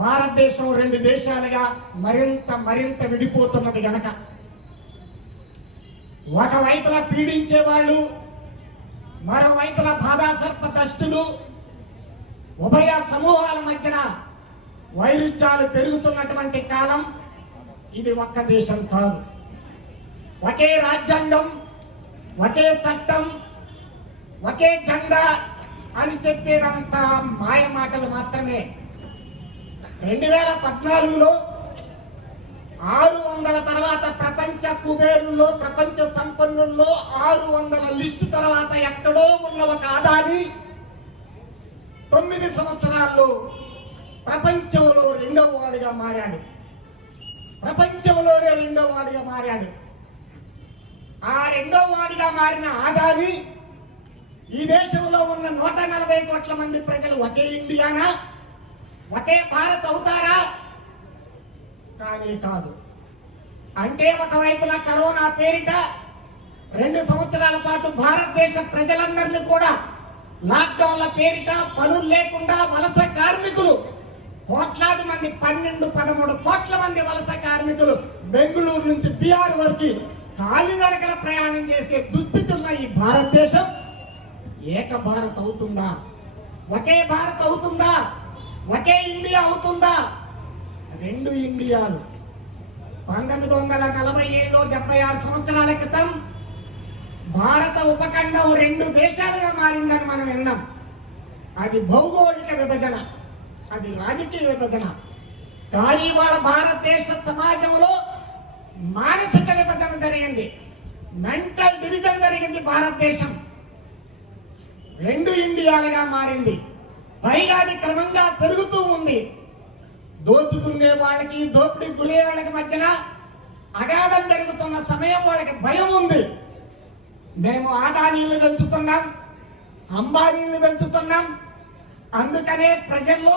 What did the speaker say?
భారతదేశం రెండు దేశాలుగా మరింత మరింత విడిపోతున్నది గనక. ఒకవైపున పీడించే వాళ్ళు మరోవైపున బాధాసర్ప దష్టులు ఉభయ సమూహాల మధ్యన వైరుధ్యాలు పెరుగుతున్నటువంటి కాలం ఇది ఒక్క దేశం కాదు. ఒకే రాజ్యాంగం ఒకే చట్టం ఒకే జెండా అని చెప్పేదంతా మాయ మాటలు మాత్రమే. రెండు వేల పద్నాలుగులో ఆరు వందల తర్వాత ప్రపంచ కుబేరుల్లో ప్రపంచ సంపన్నుల్లో ఆరు వందల లిస్టు తర్వాత ఎక్కడో ఉన్న ఒక ఆదాని తొమ్మిది సంవత్సరాల్లో ప్రపంచంలో రెండవ వాడిగా మారాడు. ప్రపంచంలోనే రెండవ వాడిగా మారాడు. ఆ రెండవ వాడిగా మారిన ఆదాని ఈ దేశంలో ఉన్న నూట నలభై కోట్ల మంది ప్రజలు ఒకే ఇండియానా? ఒకే భారత్ అవుతారా? కానీ కాదు. అంటే ఒకవైపున కరోనా పేరిట రెండు సంవత్సరాల పాటు భారతదేశ ప్రజలందరినీ కూడా లాక్డౌన్ల పేరిట పనులు లేకుండా వలస కార్మికులు కోట్లాది మంది పన్నెండు పదమూడు కోట్ల మంది వలస కార్మికులు బెంగళూరు నుంచి బీహార్ వరకు కాలినడకల ప్రయాణం చేసే దుస్థితి ఉన్న ఈ భారతదేశం. ఏక భారత్ అవుతుందా? ఒకే భారత్ అవుతుందా? ఒకే ఇండియా అవుతుందా? రెండు ఇండియాలు. పంతొమ్మిది వందల నలభై ఏడులో డెబ్బై ఆరు సంవత్సరాల క్రితం భారత ఉపఖండం రెండు దేశాలుగా మారిందని మనం విన్నాం. అది భౌగోళిక విభజన అది రాజకీయ విభజన. కానీ వాళ్ళ భారతదేశ సమాజంలో మానసిక విభజన జరిగింది. మెంటల్ డివిజన్ జరిగింది భారతదేశం. రెండు ఇండియాలుగా మారింది. పైగా అది క్రమంగా పెరుగుతూ ఉంది. దోచుకునే వాళ్ళకి దోపిడీ గురే వాళ్ళకి మధ్యన అగాధం పెరుగుతున్న సమయం వాళ్ళకి భయం ఉంది. మేము ఆదానీలు పెంచుతున్నాం అంబానీలు పెంచుతున్నాం. అందుకనే ప్రజల్లో